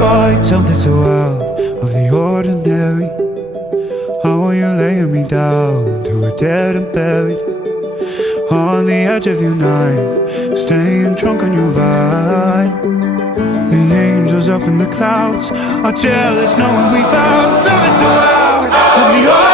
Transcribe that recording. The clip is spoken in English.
find something so out of the ordinary. How are you laying me down to a dead and buried on the edge of your night, staying drunk on your vine. The angels up in the clouds are jealous knowing we found something so out of the ordinary.